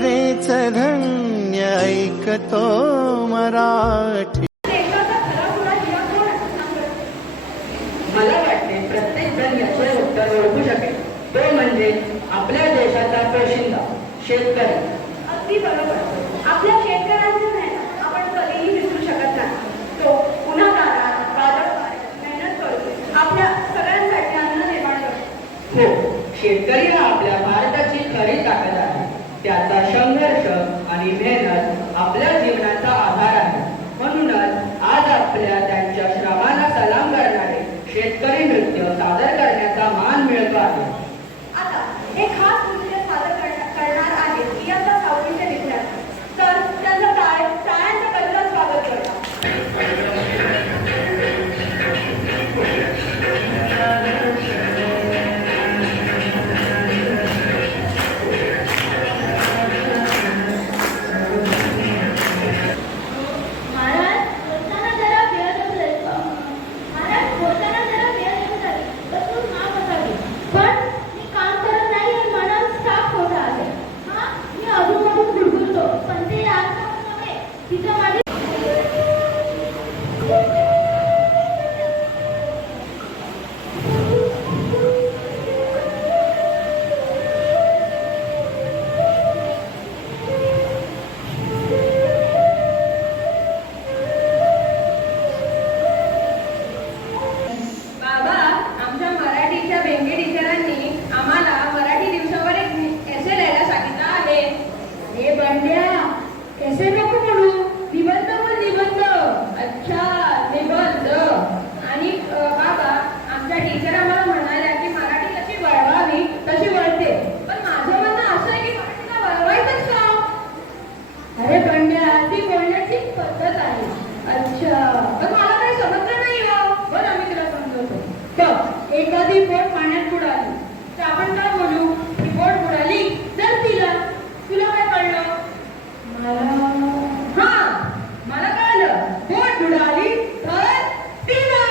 खरेच धन्य ऐकतो मराठी. मला वाटते प्रत्येक जण याचे उत्तर ओळखू शकेल. तो म्हणजे आपल्या देशाचा पोशिंदा शेतकरी. अगदी बरोबर. आपल्या शेतकऱ्यांचं मेहनत आपण कधीही विसरू शकत नाही. तो उन्हातान्हात वादळात मेहनत करून आपल्या सगळ्यांसाठी अन्न निर्माण करतो. हो, शेतकरी हा आपल्या भारताची खरी ताकद आहे. त्याचा संघर्ष आणि मेहनत आपल्या जीवनाचा आधार आहे. म्हणूनच आज आपल्या त्यांच्या श्रमाला सलाम करणारे शेतकरी नृत्य सादर करण्याचा मान मिळतो आहे. आता हे खास नृत्य सादर करणार आहेत इयत्ता 6वीचे विद्यार्थी. तर त्यांचं टाळ्यांच्या गजरात स्वागत करतात. एखादी बोट पाण्यात बुडाली तर आपण काय बोलू? ती बोट बुडाली तर तुला काय कळलं? मला कळलं. बोट बुडाली तर तिला.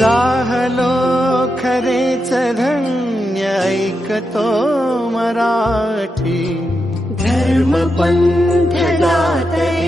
जाहलो खरेच धन्य ऐकतो मराठी. धर्म पंथ गाते